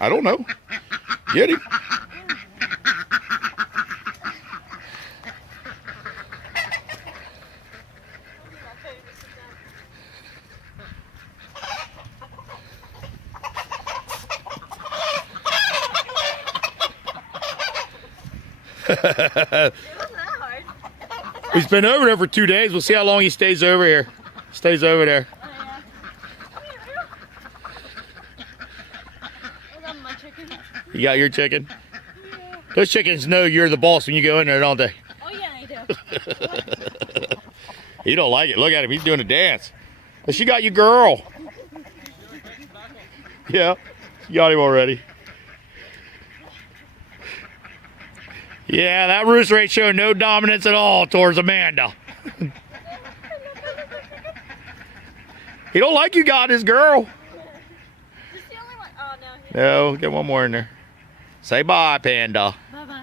I don't know. Get him. He's been over there for 2 days. We'll see how long he stays over here. Stays over there. You got your chicken? Yeah. Those chickens know you're the boss when you go in there, don't they? Oh yeah, they do. He don't like it. Look at him. He's doing a dance. But she got you, girl. Yeah, you got him already. Yeah, that rooster ain't showing no dominance at all towards Amanda. He don't like you got his girl. Is this the only one? Oh no. No, get one more in there. Say bye, Panda. Bye bye.